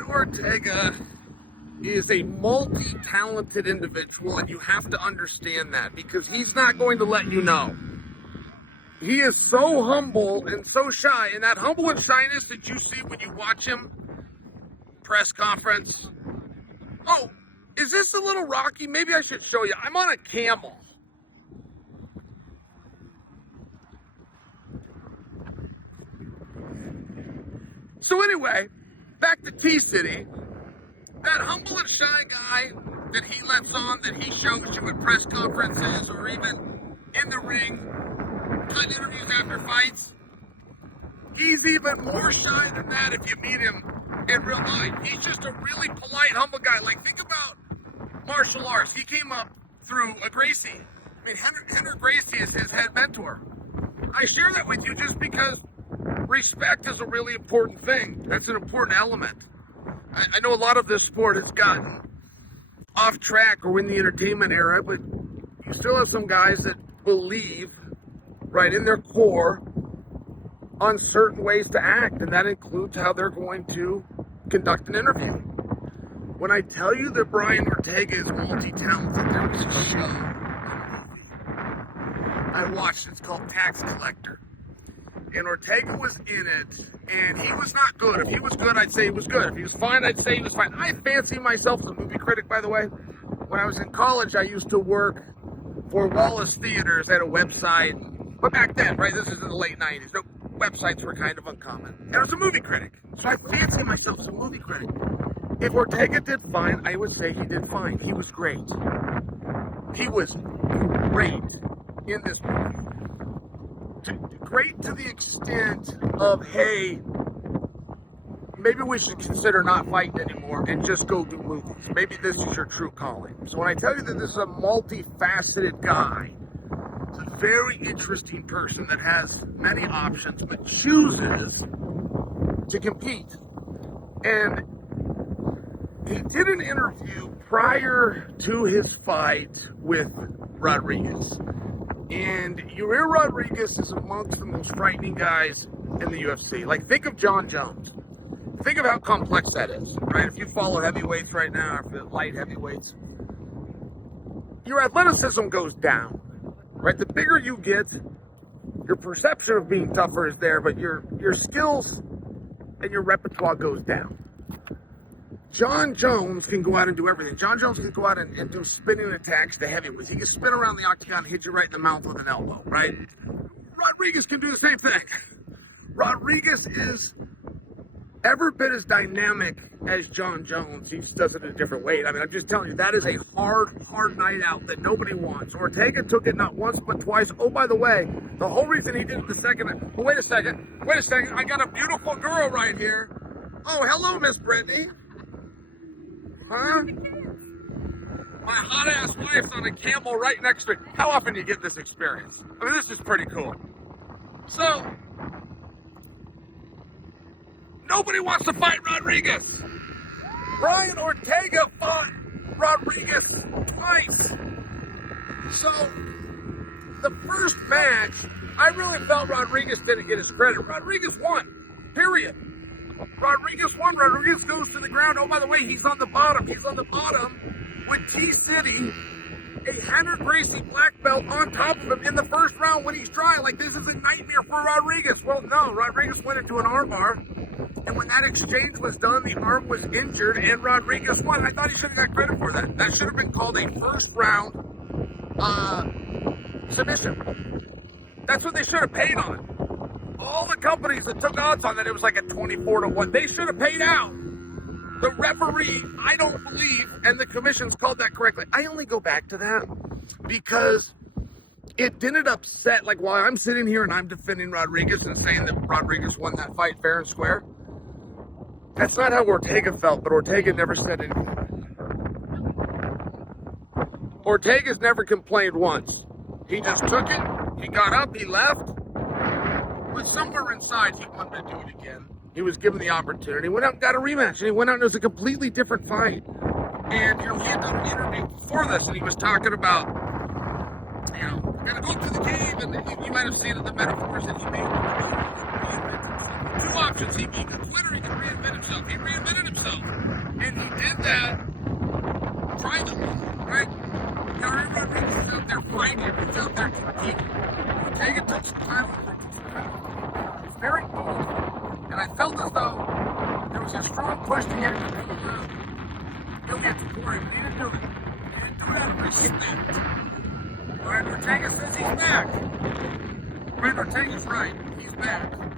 Brian Ortega is a multi-talented individual, and you have to understand that, because he's not going to let you know. He is so humble and so shy, and that humble and shyness that you see when you watch him press conference. Oh, is this a little rocky? Maybe I should show you. I'm on a Camel. So anyway, back to T-City. That humble and shy guy that he lets on, that he shows you at press conferences or even in the ring, doing interviews after fights, he's even more shy than that if you meet him in real life. He's just a really polite, humble guy. Like, think about martial arts. He came up through a Gracie. I mean, Henry Gracie is his head mentor. I share that with you just because respect is a really important thing. That's an important element. I know a lot of this sport has gotten off track or in the entertainment era, but you still have some guys that believe, right in their core, on certain ways to act, and that includes how they're going to conduct an interview. When I tell you that Brian Ortega is multi-talented, there was a show I watched, it's called Tax Collector. And Ortega was in it, and he was not good. If he was good, I'd say he was good. If he was fine, I'd say he was fine. I fancy myself as a movie critic, by the way. When I was in college, I used to work for Wallace Theaters at a website. But back then, right, this is in the late 90s, no, websites were kind of uncommon. And I was a movie critic, so I fancy myself as a movie critic. If Ortega did fine, I would say he did fine. He was great. He was great in this movie. Great to the extent of, hey, maybe we should consider not fighting anymore and just go do movies. Maybe this is your true calling. So when I tell you that this is a multifaceted guy, it's a very interesting person that has many options but chooses to compete. And he did an interview prior to his fight with Rodriguez. And Yair Rodriguez is amongst the most frightening guys in the UFC. Like, think of Jon Jones. Think of how complex that is, right? If you follow heavyweights right now, or light heavyweights, your athleticism goes down, right? The bigger you get, your perception of being tougher is there, but your skills and your repertoire goes down. Jon Jones can go out and do everything. Jon Jones can go out and do spinning attacks to heavyweights. He can spin around the octagon and hit you right in the mouth with an elbow, right? Rodriguez can do the same thing. Rodriguez is every bit as dynamic as Jon Jones. He just does it in a different weight. I mean, I'm just telling you, that is a hard night out that nobody wants. Ortega took it not once but twice. Oh, by the way, the whole reason he did it the second... Oh, wait a second. I got a beautiful girl right here. Oh, hello, Miss Brittany. Huh? My hot-ass wife's on a Camel right next to me. How often do you get this experience? I mean, this is pretty cool. So, nobody wants to fight Rodriguez. Brian Ortega fought Rodriguez twice. So, the first match, I really felt Rodriguez didn't get his credit. Rodriguez won, period. Rodriguez won. Rodriguez goes to the ground. Oh, by the way, he's on the bottom. He's on the bottom with T-City, a Henry Gracie black belt on top of him in the first round when he's trying. Like, this is a nightmare for Rodriguez. Well, no, Rodriguez went into an armbar, and when that exchange was done, the arm was injured, and Rodriguez won. I thought he should have got credit for that. That should have been called a first round submission. That's what they should have paid on. All the companies that took odds on that, it was like a 24-1. They should have paid out. The referee, I don't believe, and the commission's called that correctly. I only go back to that because it didn't upset, like, while I'm sitting here and I'm defending Rodriguez and saying that Rodriguez won that fight fair and square, that's not how Ortega felt, but Ortega never said anything. Ortega's never complained once. He just took it, he got up, he left. But somewhere inside, he wanted to do it again. He was given the opportunity. He went out and got a rematch, and he went out and it was a completely different fight. And, he had an interview before this, and he was talking about, we're going to go through the game, and you might have seen the metaphors that he made. two options. He can quit or he can reinvent himself. He reinvented himself. And he did that privately, right? Now, everybody was out there fighting, he was out there competing. Ortega took some time with him. Very bold. And I felt as though there was a strong push to get him to the ground. He'll get before him. He didn't do it. He didn't do it because he's snapped. Brian Ortega says he's back. Brian Ortega's right. He's back.